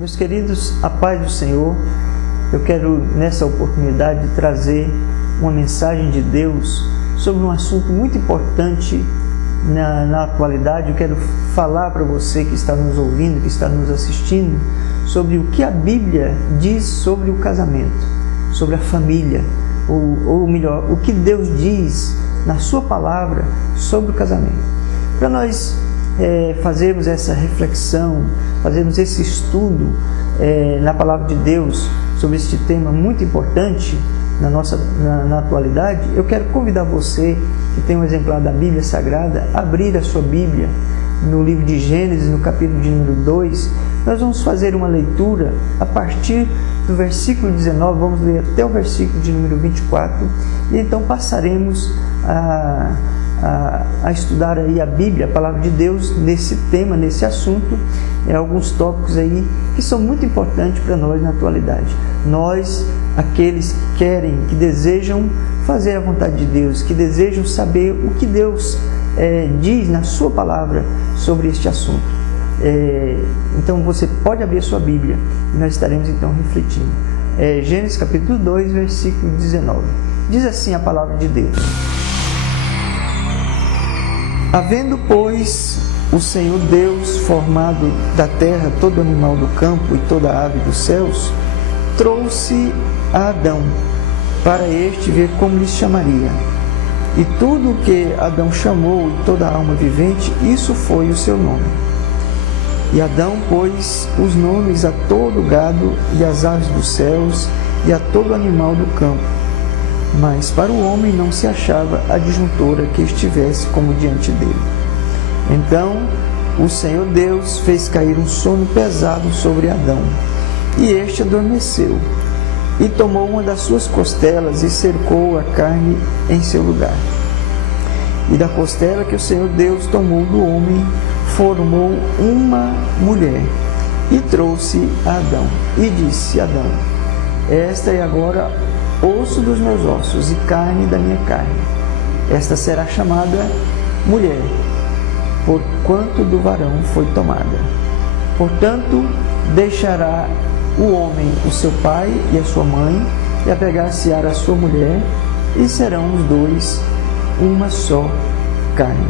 Meus queridos, a paz do Senhor, eu quero nessa oportunidade trazer uma mensagem de Deus sobre um assunto muito importante na atualidade. Eu quero falar para você que está nos ouvindo, que está nos assistindo, sobre o que a Bíblia diz sobre o casamento, sobre a família, ou melhor, o que Deus diz na sua palavra sobre o casamento. Para nós fazermos essa reflexão, fazermos esse estudo na palavra de Deus sobre este tema muito importante na atualidade, eu quero convidar você que tem um exemplar da Bíblia Sagrada a abrir a sua Bíblia no livro de Gênesis, no capítulo de número 2. Nós vamos fazer uma leitura a partir do versículo 19, vamos ler até o versículo de número 24, e então passaremos a estudar aí a Bíblia, a palavra de Deus, nesse tema, nesse assunto, alguns tópicos aí que são muito importantes para nós na atualidade. Nós, aqueles que querem, que desejam fazer a vontade de Deus, que desejam saber o que Deus diz na sua palavra sobre este assunto. Então você pode abrir a sua Bíblia e nós estaremos então refletindo. Gênesis capítulo 2, versículo 19. Diz assim a palavra de Deus: Havendo, pois, o Senhor Deus formado da terra todo animal do campo e toda ave dos céus, trouxe a Adão, para este ver como lhes chamaria. E tudo o que Adão chamou e toda a alma vivente, isso foi o seu nome. E Adão pôs os nomes a todo o gado e às aves dos céus e a todo animal do campo. Mas para o homem não se achava adjuntora que estivesse como diante dele. Então o Senhor Deus fez cair um sono pesado sobre Adão, e este adormeceu, e tomou uma das suas costelas e cercou a carne em seu lugar. E da costela que o Senhor Deus tomou do homem, formou uma mulher, e trouxe a Adão, e disse a Adão: Esta é agora osso dos meus ossos e carne da minha carne. Esta será chamada mulher, porquanto do varão foi tomada. Portanto, deixará o homem o seu pai e a sua mãe, e apegar-se-á a sua mulher, e serão os dois uma só carne.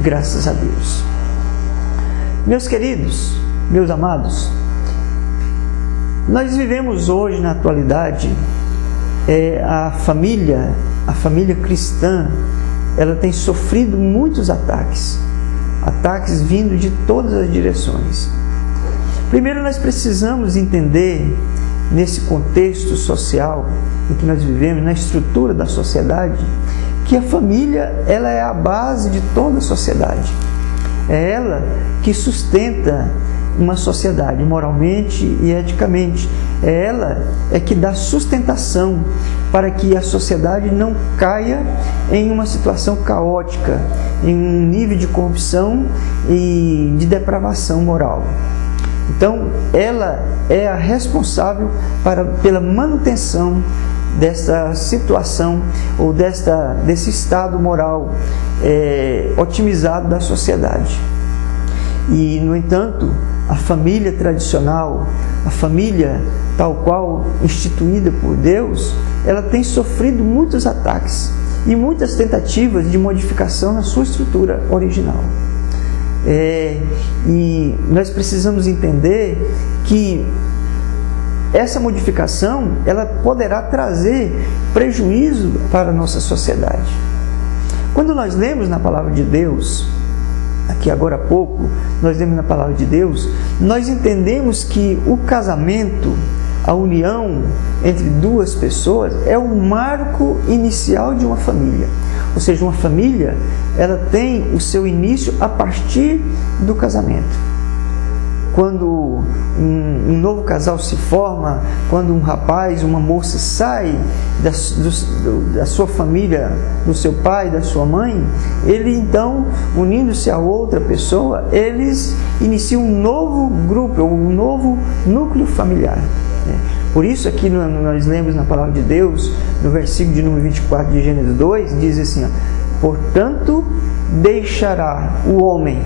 Graças a Deus. Meus queridos, meus amados, nós vivemos hoje na atualidade, a família cristã, ela tem sofrido muitos ataques vindo de todas as direções. Primeiro, nós precisamos entender, nesse contexto social em que nós vivemos, na estrutura da sociedade, que a família, ela é a base de toda a sociedade. É ela que sustenta uma sociedade moralmente e eticamente. Ela é que dá sustentação para que a sociedade não caia em uma situação caótica, em um nível de corrupção e de depravação moral. Então, ela é a responsável pela manutenção dessa situação ou desse estado moral otimizado da sociedade. E, no entanto, a família tradicional, a família tal qual instituída por Deus, ela tem sofrido muitos ataques e muitas tentativas de modificação na sua estrutura original. E nós precisamos entender que essa modificação, ela poderá trazer prejuízo para a nossa sociedade. Quando nós lemos na palavra de Deus, aqui agora há pouco, nós lemos na palavra de Deus, nós entendemos que o casamento, a união entre duas pessoas, é o marco inicial de uma família. Ou seja, uma família, ela tem o seu início a partir do casamento. Quando um novo casal se forma, quando um rapaz, uma moça sai da sua família, do seu pai, da sua mãe, ele então, unindo-se a outra pessoa, eles iniciam um novo grupo, um novo núcleo familiar. Por isso aqui nós lemos na palavra de Deus, no versículo de número 24 de Gênesis 2, diz assim: portanto, deixará o homem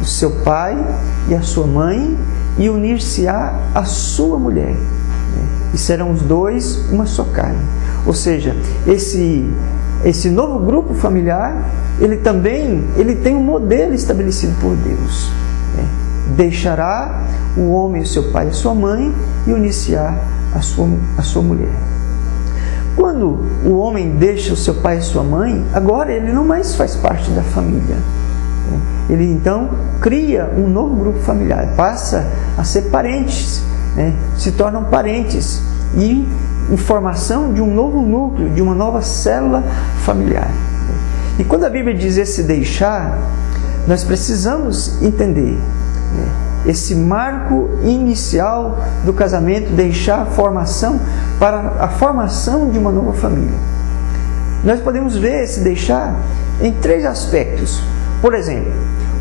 o seu pai e a sua mãe e unir-se-á a sua mulher. E serão os dois uma só carne. Ou seja, esse novo grupo familiar, ele tem um modelo estabelecido por Deus. Deixará o homem o seu pai e a sua mãe e unir-se-á a sua mulher. Quando o homem deixa o seu pai e sua mãe, agora ele não mais faz parte da família. Ele então cria um novo grupo familiar, passa a ser parentes, se tornam parentes e em formação de um novo núcleo, de uma nova célula familiar. E quando a Bíblia diz esse deixar, nós precisamos entender esse marco inicial do casamento, deixar a formação para a formação de uma nova família. Nós podemos ver esse deixar em 3 aspectos. Por exemplo,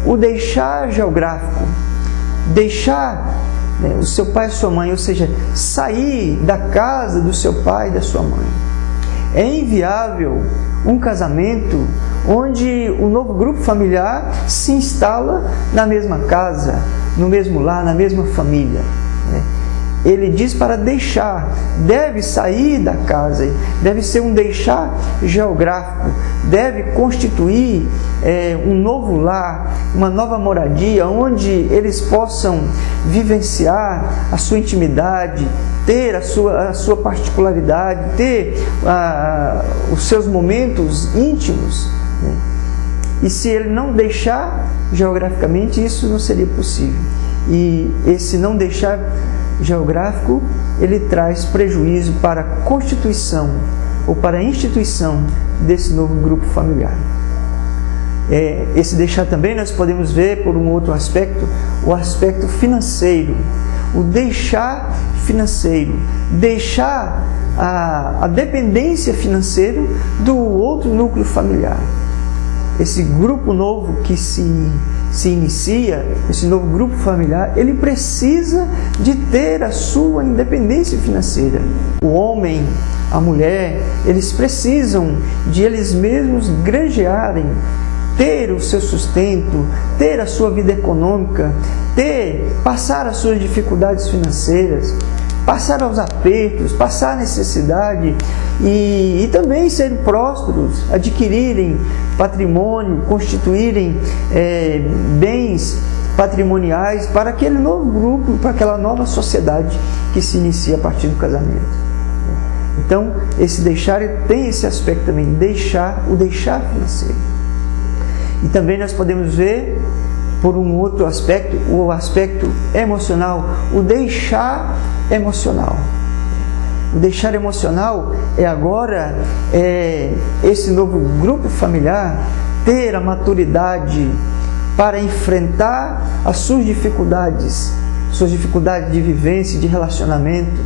o deixar geográfico, deixar o seu pai e sua mãe, ou seja, sair da casa do seu pai e da sua mãe. É inviável um casamento onde o novo grupo familiar se instala na mesma casa, no mesmo lar, na mesma família. Ele diz para deixar, deve sair da casa, deve ser um deixar geográfico, deve constituir um novo lar, uma nova moradia, onde eles possam vivenciar a sua intimidade, ter a sua particularidade, ter os seus momentos íntimos. E se ele não deixar geograficamente, isso não seria possível. E esse não deixar geográfico, ele traz prejuízo para a constituição ou para a instituição desse novo grupo familiar. Esse deixar também nós podemos ver por um outro aspecto, o aspecto financeiro. O deixar financeiro, deixar a dependência financeira do outro núcleo familiar. Esse grupo novo que se inicia, esse novo grupo familiar, ele precisa de ter a sua independência financeira. O homem, a mulher, eles precisam de eles mesmos granjearem, ter o seu sustento, ter a sua vida econômica, passar as suas dificuldades financeiras, passar aos apertos, passar a necessidade e também serem prósperos, adquirirem patrimônio, constituírem bens patrimoniais para aquele novo grupo, para aquela nova sociedade que se inicia a partir do casamento. Então, esse deixar tem esse aspecto também, o deixar financeiro. E também nós podemos ver, por um outro aspecto, o aspecto emocional, o deixar emocional. O deixar emocional é agora esse novo grupo familiar ter a maturidade para enfrentar as suas dificuldades de vivência, de relacionamento.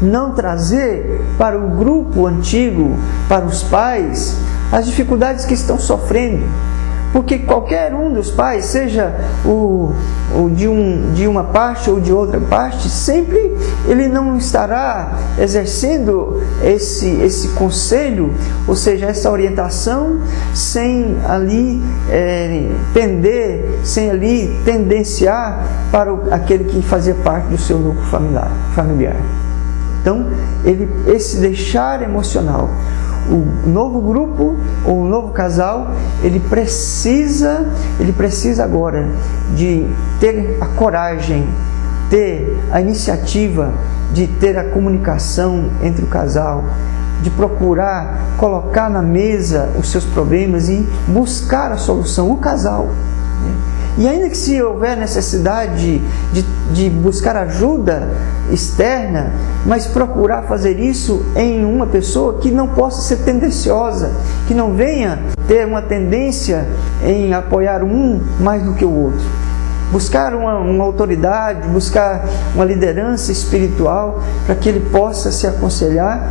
Não trazer para o grupo antigo, para os pais, as dificuldades que estão sofrendo. Porque qualquer um dos pais, seja o de uma parte ou de outra parte, sempre ele não estará exercendo esse conselho, ou seja, essa orientação, sem ali sem ali tendenciar para aquele que fazia parte do seu núcleo familiar. Então, esse deixar emocional, o novo grupo ou o novo casal, ele precisa agora de ter a coragem, ter a iniciativa de ter a comunicação entre o casal, de procurar colocar na mesa os seus problemas e buscar a solução, o casal. E ainda que se houver necessidade de buscar ajuda externa, mas procurar fazer isso em uma pessoa que não possa ser tendenciosa, que não venha ter uma tendência em apoiar um mais do que o outro. Buscar uma autoridade, buscar uma liderança espiritual para que ele possa se aconselhar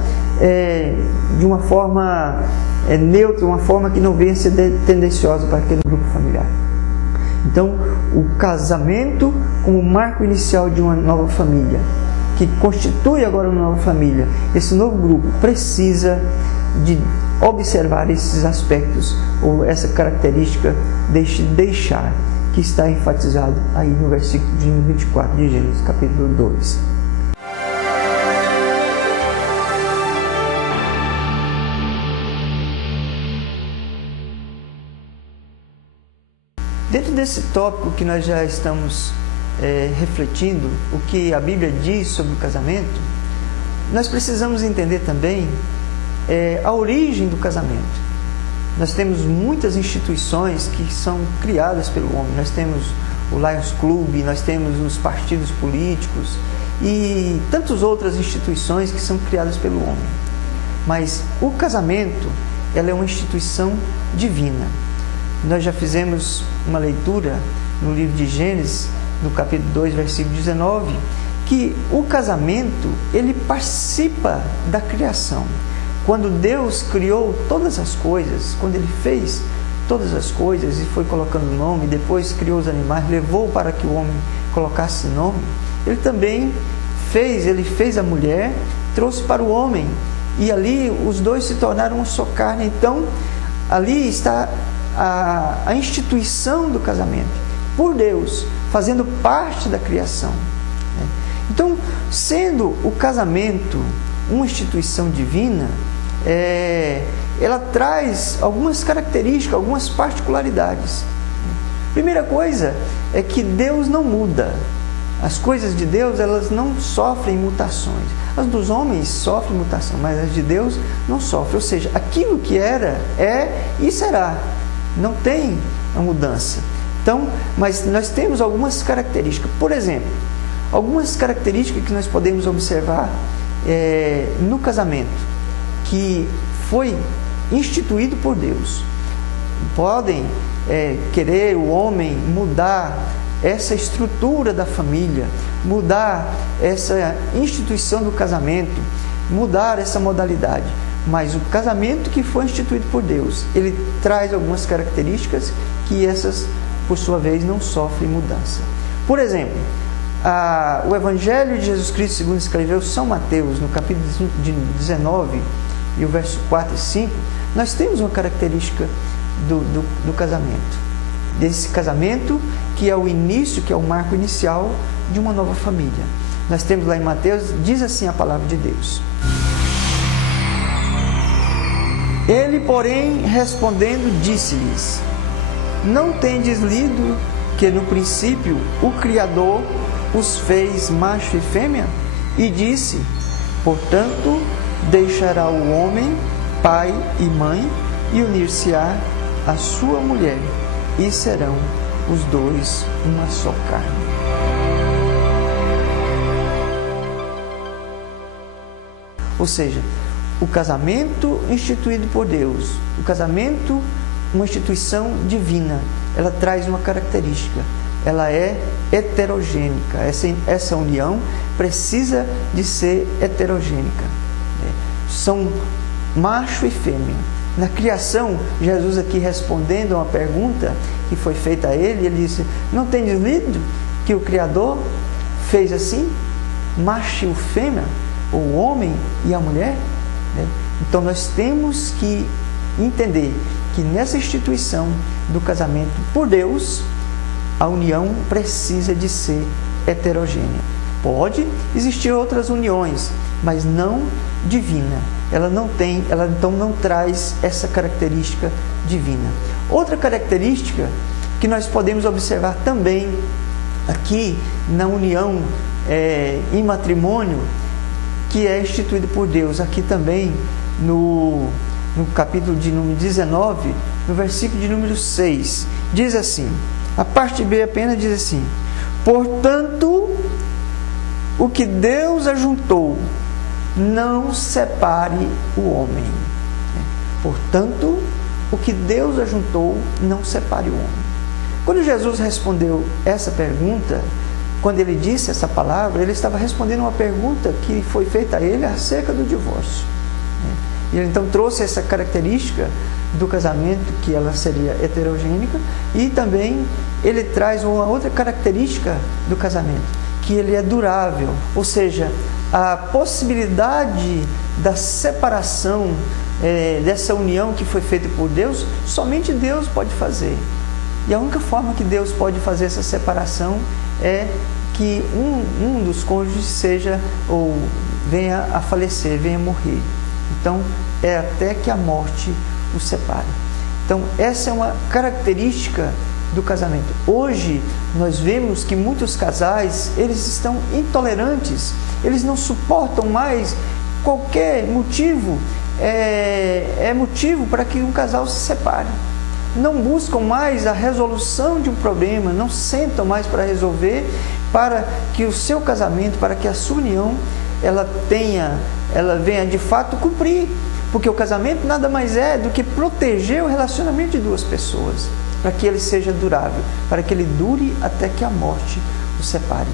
de uma forma neutra, uma forma que não venha ser tendenciosa para aquele grupo familiar. Então, o casamento como marco inicial de uma nova família, que constitui agora uma nova família, esse novo grupo precisa de observar esses aspectos, ou essa característica deste deixar, que está enfatizado aí no versículo de 24 de Gênesis, capítulo 2. Dentro desse tópico que nós já estamos refletindo, o que a Bíblia diz sobre o casamento, nós precisamos entender também a origem do casamento. Nós temos muitas instituições que são criadas pelo homem. Nós temos o Lions Club, nós temos os partidos políticos e tantas outras instituições que são criadas pelo homem. Mas o casamento, ela é uma instituição divina. Nós já fizemos uma leitura no livro de Gênesis, no capítulo 2, versículo 19, que o casamento, ele participa da criação. Quando Deus criou todas as coisas, quando Ele fez todas as coisas e foi colocando nome, depois criou os animais, levou para que o homem colocasse nome, Ele também fez a mulher, trouxe para o homem, e ali os dois se tornaram uma só carne. Então, ali está a instituição do casamento, por Deus, fazendo parte da criação. Então, sendo o casamento uma instituição divina, ela traz algumas características, algumas particularidades. Primeira coisa é que Deus não muda. As coisas de Deus, elas não sofrem mutações. As dos homens sofrem mutação, mas as de Deus não sofrem. Ou seja, aquilo que era, é e será. Não tem a mudança. Então, mas nós temos algumas características. Por exemplo, algumas características que nós podemos observar no casamento, que foi instituído por Deus. Podem querer o homem mudar essa estrutura da família, mudar essa instituição do casamento, mudar essa modalidade. Mas o casamento que foi instituído por Deus, ele traz algumas características que essas, por sua vez, não sofrem mudança. Por exemplo, o Evangelho de Jesus Cristo, segundo escreveu São Mateus, no capítulo 19, e o verso 4 e 5, nós temos uma característica do casamento. Desse casamento que é o início, que é o marco inicial de uma nova família. Nós temos lá em Mateus, diz assim a palavra de Deus. Ele, porém, respondendo, disse-lhes: não tendes lido que no princípio o Criador os fez macho e fêmea? E disse: portanto, deixará o homem pai e mãe e unir-se-á à sua mulher, e serão os dois uma só carne. Ou seja, o casamento instituído por Deus, o casamento, uma instituição divina, ela traz uma característica, ela é heterogênica. Essa união precisa de ser heterogênica. São macho e fêmea. Na criação, Jesus aqui respondendo a uma pergunta que foi feita a ele, ele disse: não tendes lido que o Criador fez assim? Macho e fêmea, o homem e a mulher? Então nós temos que entender que nessa instituição do casamento por Deus, a união precisa de ser heterogênea. Pode existir outras uniões, mas não divina. Ela então não traz essa característica divina. Outra característica que nós podemos observar também aqui na união em matrimônio, que é instituído por Deus, aqui também no capítulo de número 19, no versículo de número 6, diz assim, a parte B apenas diz assim: portanto, o que Deus ajuntou, não separe o homem. Portanto, o que Deus ajuntou, não separe o homem. Quando Jesus respondeu essa pergunta, quando ele disse essa palavra, ele estava respondendo uma pergunta que foi feita a ele acerca do divórcio. E ele então trouxe essa característica do casamento, que ela seria heterogênica, e também ele traz uma outra característica do casamento, que ele é durável, ou seja, a possibilidade da separação dessa união que foi feita por Deus, somente Deus pode fazer. E a única forma que Deus pode fazer essa separação é que um dos cônjuges seja ou venha a falecer, venha a morrer. Então, é até que a morte os separe. Então, essa é uma característica do casamento. Hoje, nós vemos que muitos casais, eles estão intolerantes, eles não suportam mais qualquer motivo, é motivo para que um casal se separe. Não buscam mais a resolução de um problema, não sentam mais para resolver, para que o seu casamento, para que a sua união, ela venha de fato cumprir. Porque o casamento nada mais é do que proteger o relacionamento de duas pessoas, para que ele seja durável, para que ele dure até que a morte o separe.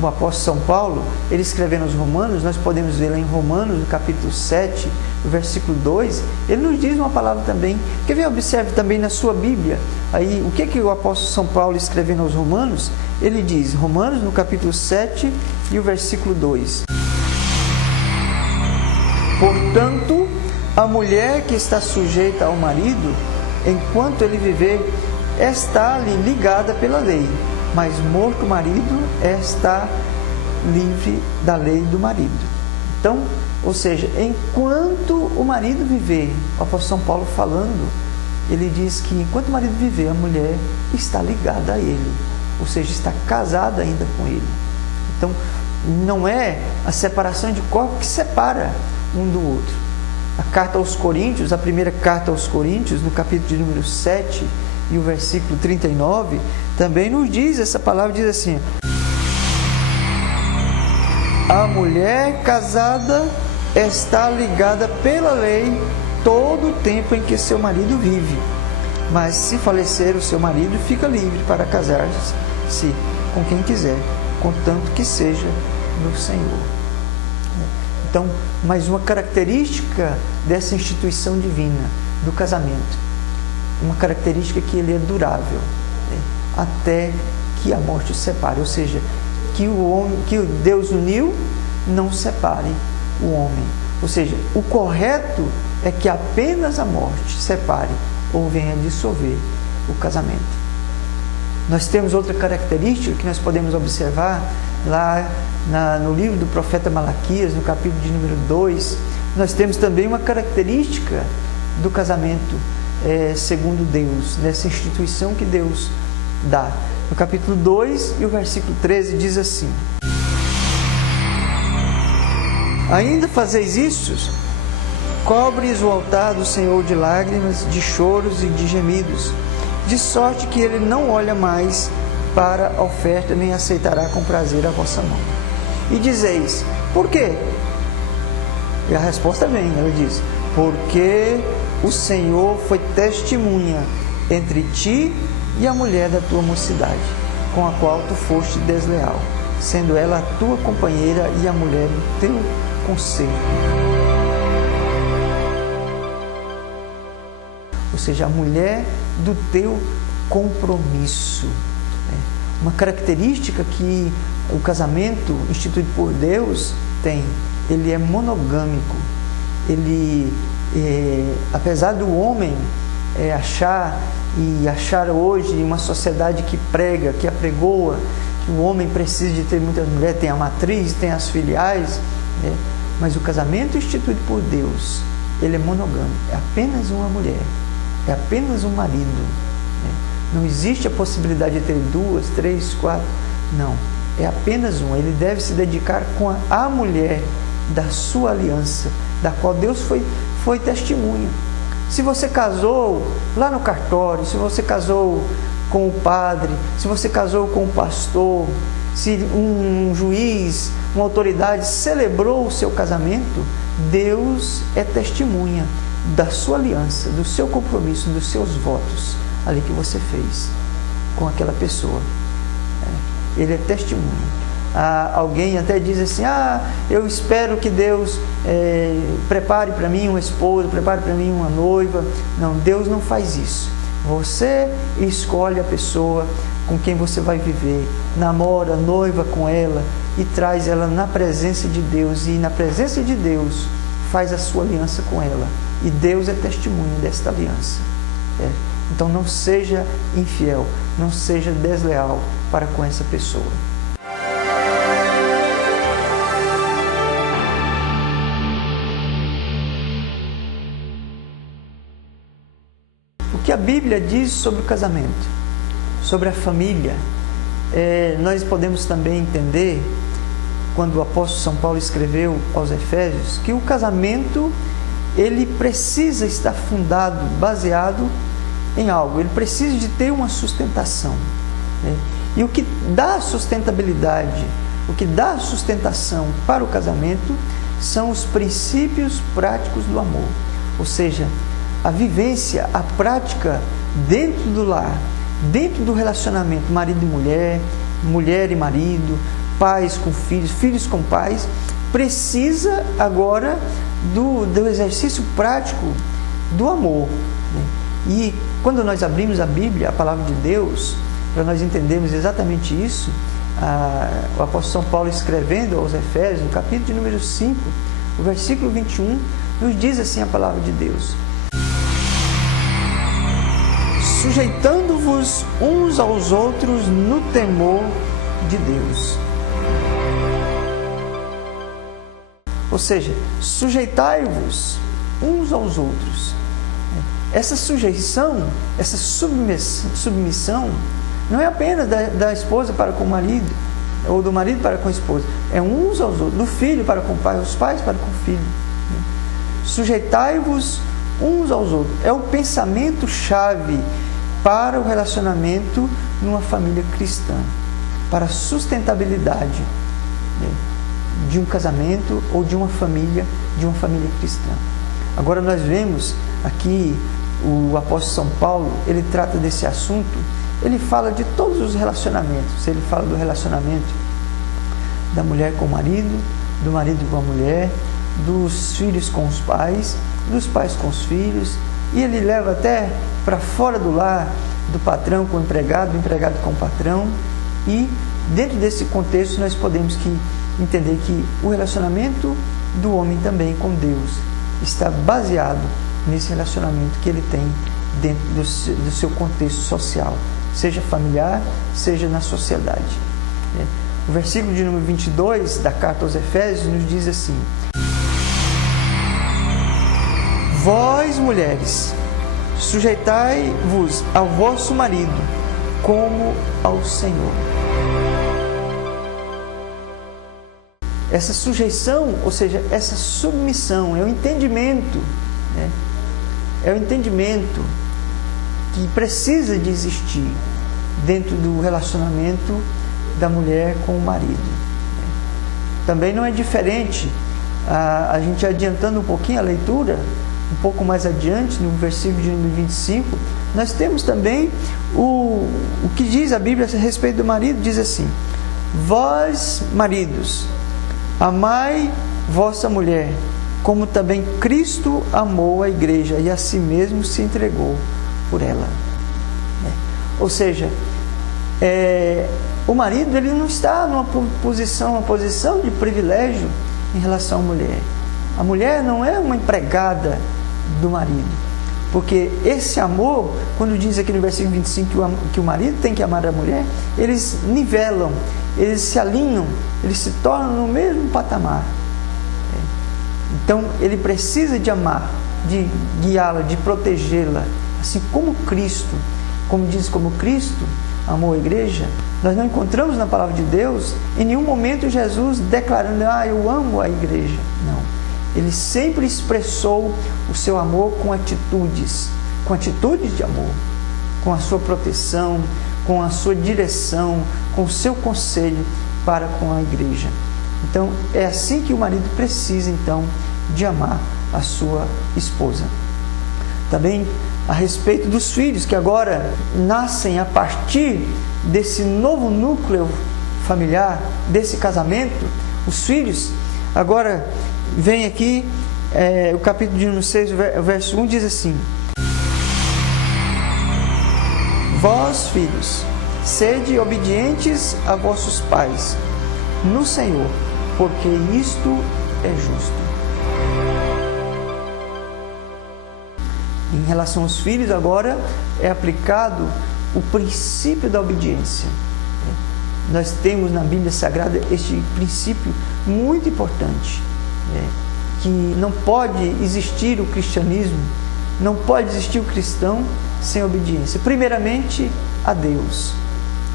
O apóstolo São Paulo, ele escrevendo aos Romanos, nós podemos ver lá em Romanos, no capítulo 7, no versículo 2, ele nos diz uma palavra também. Quer ver? Observe também na sua Bíblia, aí, o que o apóstolo São Paulo escrevendo aos Romanos, ele diz, Romanos no capítulo 7 e o versículo 2. Portanto, a mulher que está sujeita ao marido, enquanto ele viver, está-lhe ligada pela lei, mas morto o marido, está livre da lei do marido. Então, ou seja, enquanto o marido viver, o apóstolo São Paulo falando, ele diz que enquanto o marido viver, a mulher está ligada a ele, ou seja, está casada ainda com ele. Então, não é a separação de corpo que separa um do outro. A carta aos Coríntios, a primeira carta aos Coríntios, no capítulo de número 7 e o versículo 39, também nos diz, essa palavra diz assim: a mulher casada está ligada pela lei todo o tempo em que seu marido vive, mas se falecer o seu marido, fica livre para casar-se com quem quiser, contanto que seja no Senhor. Então, mais uma característica dessa instituição divina, do casamento, uma característica que ele é durável, né, até que a morte o separe, ou seja, que o Deus uniu, não separe o homem. Ou seja, o correto é que apenas a morte separe ou venha dissolver o casamento. Nós temos outra característica que nós podemos observar lá no livro do profeta Malaquias, no capítulo de número 2, nós temos também uma característica do casamento segundo Deus, dessa instituição que Deus dá. No capítulo 2 e o versículo 13 diz assim: ainda fazeis isso? Cobres o altar do Senhor de lágrimas, de choros e de gemidos, de sorte que ele não olha mais para a oferta, nem aceitará com prazer a vossa mão. E dizeis, por quê? E a resposta vem, ela diz, porque o Senhor foi testemunha entre ti e a mulher da tua mocidade, com a qual tu foste desleal, sendo ela a tua companheira e a mulher do teu conselho. Ou seja, a mulher do teu compromisso. Uma característica que o casamento instituído por Deus tem, ele é monogâmico. Ele, apesar do homem achar hoje uma sociedade que prega, que apregoa, que o homem precisa de ter muitas mulheres, tem a matriz, tem as filiais, mas o casamento instituído por Deus, ele é monogâmico, é apenas uma mulher, é apenas um marido. Não existe a possibilidade de ter 2, 3, 4, não, é apenas um. Ele deve se dedicar com a mulher da sua aliança, da qual Deus foi testemunha. Se você casou lá no cartório, se você casou com o padre, se você casou com o pastor, se um juiz, uma autoridade celebrou o seu casamento, Deus é testemunha da sua aliança, do seu compromisso, dos seus votos ali que você fez com aquela pessoa. Ele é testemunha. Alguém até diz assim, eu espero que Deus prepare para mim uma esposa, prepare para mim uma noiva. Não, Deus não faz isso. Você escolhe a pessoa com quem você vai viver, namora, noiva com ela e traz ela na presença de Deus, e na presença de Deus faz a sua aliança com ela, e Deus é testemunha desta aliança. Então não seja infiel, não seja desleal para com essa pessoa. O que a Bíblia diz sobre o casamento, sobre a família, nós podemos também entender, quando o apóstolo São Paulo escreveu aos Efésios, que o casamento ele precisa estar fundado, baseado em algo, ele precisa de ter uma sustentação, né? E o que dá sustentabilidade, o que dá sustentação para o casamento são os princípios práticos do amor, ou seja, a vivência, a prática dentro do lar, dentro do relacionamento marido e mulher, mulher e marido, pais com filhos, filhos com pais, precisa agora do exercício prático do amor, né? E quando nós abrimos a Bíblia, a palavra de Deus, para nós entendermos exatamente isso, o apóstolo São Paulo escrevendo aos Efésios, no capítulo de número 5, o versículo 21, nos diz assim a palavra de Deus: sujeitando-vos uns aos outros no temor de Deus. Ou seja, sujeitai-vos uns aos outros. Essa sujeição, essa submissão, não é apenas da esposa para com o marido, ou do marido para com a esposa, é uns aos outros, do filho para com o pai, os pais para com o filho. Sujeitai-vos uns aos outros. É o pensamento-chave para o relacionamento numa família cristã, para a sustentabilidade de um casamento ou de uma família cristã. Agora nós vemos aqui o apóstolo São Paulo, ele trata desse assunto, ele fala de todos os relacionamentos, ele fala do relacionamento da mulher com o marido, do marido com a mulher, dos filhos com os pais, dos pais com os filhos, e ele leva até para fora do lar, do patrão com o empregado, do empregado com o patrão, e dentro desse contexto nós podemos entender que o relacionamento do homem também com Deus está baseado nesse relacionamento que ele tem dentro do seu contexto social, seja familiar, seja na sociedade. O versículo de número 22 da carta aos Efésios nos diz assim: vós, mulheres, sujeitai-vos ao vosso marido, como ao Senhor. Essa sujeição, ou seja, essa submissão, é o entendimento, né? É o entendimento que precisa de existir dentro do relacionamento da mulher com o marido. Também não é diferente, a gente adiantando um pouquinho a leitura, um pouco mais adiante, no versículo de número 25, nós temos também o que diz a Bíblia a respeito do marido, diz assim: vós, maridos, amai vossa mulher, como também Cristo amou a igreja e a si mesmo se entregou por ela. Ou seja, o marido ele não está numa posição de privilégio em relação à mulher. A mulher não é uma empregada do marido, porque esse amor, quando diz aqui no versículo 25 que o marido tem que amar a mulher, eles nivelam, eles se alinham, eles se tornam no mesmo patamar. Então ele precisa de amar, de guiá-la, de protegê-la, assim como Cristo, como diz, como Cristo amou a igreja. Nós não encontramos na palavra de Deus em nenhum momento Jesus declarando: eu amo a igreja. Não, ele sempre expressou o seu amor com atitudes de amor, com a sua proteção, com a sua direção, com o seu conselho para com a igreja. Então é assim que o marido precisa então de amar a sua esposa. Também a respeito dos filhos que agora nascem a partir desse novo núcleo familiar, desse casamento, os filhos, agora vem aqui o capítulo de número 6, o verso 1 diz assim: vós, filhos, sede obedientes a vossos pais no Senhor, porque isto é justo. Em relação aos filhos, agora é aplicado o princípio da obediência. Nós temos na Bíblia Sagrada este princípio muito importante, que não pode existir o cristianismo, não pode existir o cristão sem obediência. Primeiramente a Deus.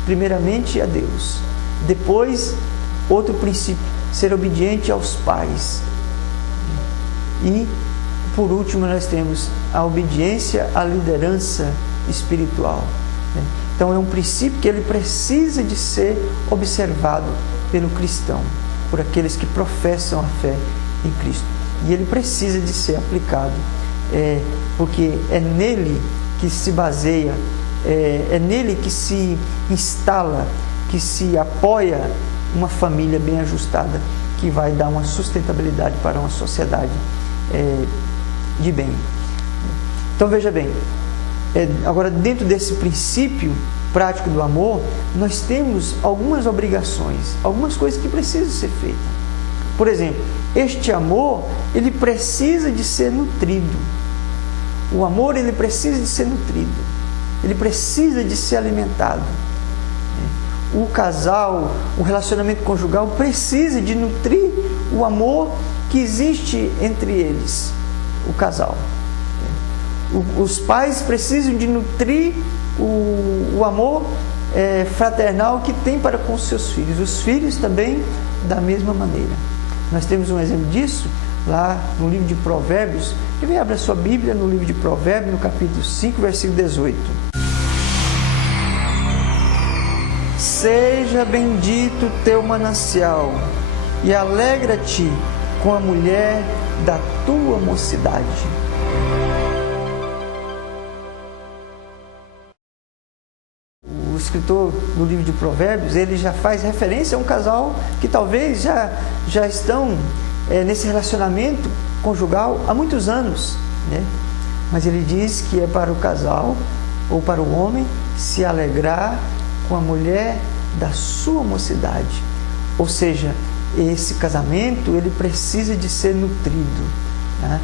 Primeiramente a Deus. Depois, outro princípio, ser obediente aos pais. E, por último, nós temos a obediência à liderança espiritual. Então, é um princípio que ele precisa de ser observado pelo cristão, por aqueles que professam a fé em Cristo. E ele precisa de ser aplicado, porque é nele que se baseia, é nele que se instala, que se apoia uma família bem ajustada, que vai dar uma sustentabilidade para uma sociedade de bem. Então, veja bem, agora, dentro desse princípio prático do amor, nós temos algumas obrigações, algumas coisas que precisam ser feitas. Por exemplo, este amor, ele precisa de ser nutrido. O amor, ele precisa de ser nutrido. Ele precisa de ser alimentado. O casal, o relacionamento conjugal precisa de nutrir o amor que existe entre eles, o casal. Os pais precisam de nutrir o amor fraternal que tem para com os seus filhos. Os filhos também da mesma maneira. Nós temos um exemplo disso lá no livro de Provérbios. Quem vem abrir a sua Bíblia no livro de Provérbios, no capítulo 5, versículo 18. Seja bendito o teu manancial e alegra-te com a mulher da tua mocidade. O escritor do livro de Provérbios, ele já faz referência a um casal que talvez já estão nesse relacionamento conjugal há muitos anos, né? Mas ele diz que é para o casal ou para o homem se alegrar com a mulher da sua mocidade. Ou seja, esse casamento, ele precisa de ser nutrido, né?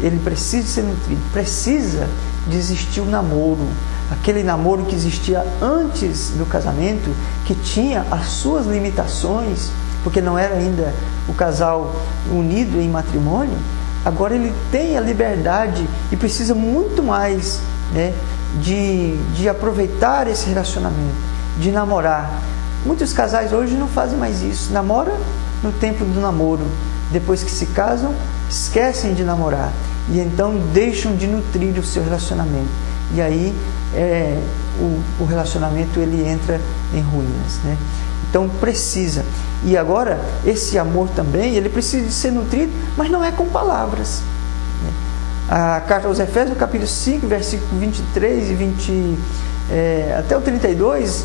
Ele precisa de ser nutrido, precisa de existir o namoro, aquele namoro que existia antes do casamento, que tinha as suas limitações, porque não era ainda o casal unido em matrimônio. Agora ele tem a liberdade e precisa muito mais, né, de aproveitar esse relacionamento, de namorar. Muitos casais hoje não fazem mais isso, namoram no tempo do namoro, depois que se casam, esquecem de namorar e então deixam de nutrir o seu relacionamento. E aí o relacionamento ele entra em ruínas, né? Então precisa. E agora, esse amor também, ele precisa de ser nutrido, mas não é com palavras. A carta aos Efésios, no capítulo 5, versículo 23 e até o 32,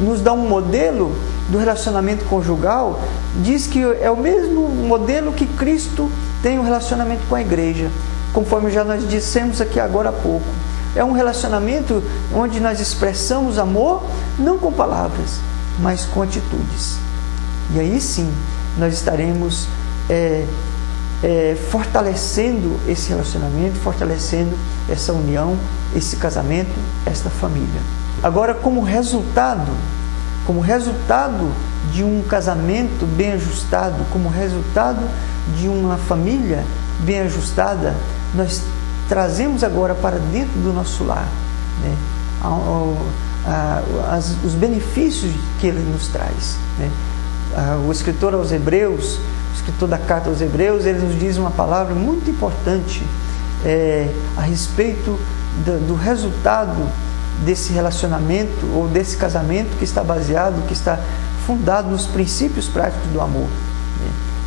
nos dá um modelo do relacionamento conjugal. Diz que é o mesmo modelo que Cristo tem um relacionamento com a igreja, conforme já nós dissemos aqui agora há pouco. É um relacionamento onde nós expressamos amor, não com palavras, mas com atitudes. E aí sim, nós estaremos fortalecendo esse relacionamento, fortalecendo essa união, esse casamento, esta família. Agora, como resultado de um casamento bem ajustado, como resultado de uma família bem ajustada, nós trazemos agora para dentro do nosso lar, né, os benefícios que ele nos traz, né? O escritor aos Hebreus, o escritor da carta aos Hebreus, ele nos diz uma palavra muito importante a respeito do resultado desse relacionamento ou desse casamento que está baseado, que está fundado nos princípios práticos do amor.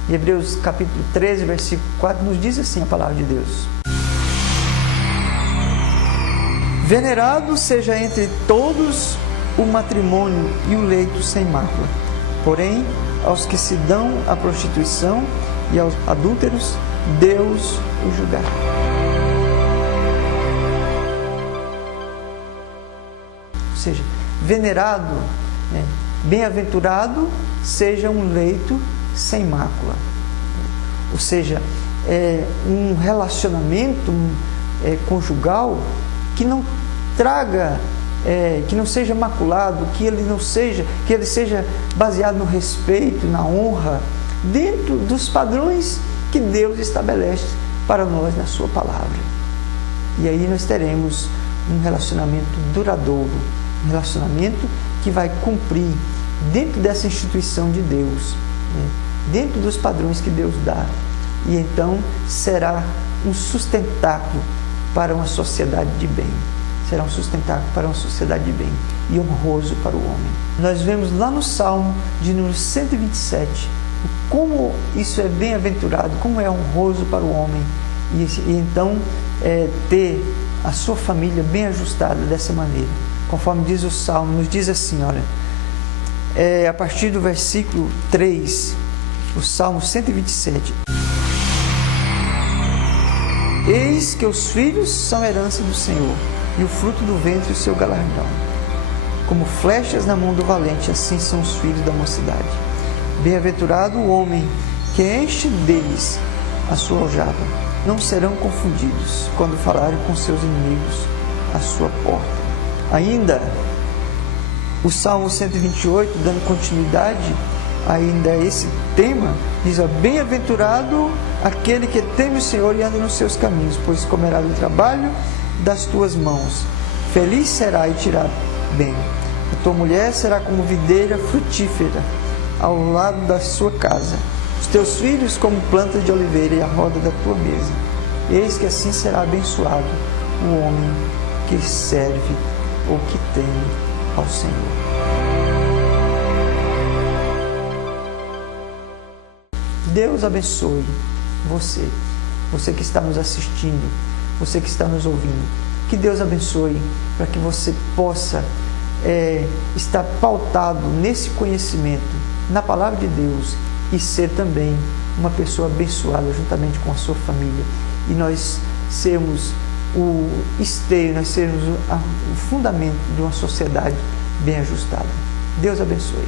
Em Hebreus capítulo 13, versículo 4, nos diz assim a palavra de Deus: venerado seja entre todos o matrimônio e o leito sem mácula, porém aos que se dão à prostituição e aos adúlteros Deus o julgará. Ou seja, venerado, né, bem-aventurado seja um leito sem mácula. Ou seja, um relacionamento conjugal que não traga, que não seja maculado, que ele seja baseado no respeito, na honra, dentro dos padrões que Deus estabelece para nós na sua palavra. E aí nós teremos um relacionamento duradouro, um relacionamento que vai cumprir dentro dessa instituição de Deus, né? Dentro dos padrões que Deus dá. E então será um sustentáculo para uma sociedade de bem. Será um sustentáculo para uma sociedade de bem e honroso para o homem. Nós vemos lá no Salmo de número 127 como isso é bem-aventurado, como é honroso para o homem. E então ter a sua família bem ajustada dessa maneira. Conforme diz o Salmo, nos diz assim, olha, a partir do versículo 3, o Salmo 127. Eis que os filhos são herança do Senhor, e o fruto do ventre o seu galardão. Como flechas na mão do valente, assim são os filhos da mocidade. Bem-aventurado o homem que enche deles a sua aljava. Não serão confundidos quando falarem com seus inimigos à sua porta. Ainda o Salmo 128, dando continuidade ainda a esse tema, diz: bem-aventurado aquele que teme o Senhor e anda nos seus caminhos, pois comerá do trabalho das tuas mãos. Feliz será e te irá bem. A tua mulher será como videira frutífera ao lado da sua casa. Os teus filhos como plantas de oliveira e a roda da tua mesa. Eis que assim será abençoado o homem que serve ou que teme ao Senhor. Deus abençoe você que está nos assistindo, você que está nos ouvindo. Que Deus abençoe para que você possa estar pautado nesse conhecimento, na palavra de Deus, e ser também uma pessoa abençoada juntamente com a sua família. E nós sermos o esteio, nós sermos o fundamento de uma sociedade bem ajustada. Deus abençoe.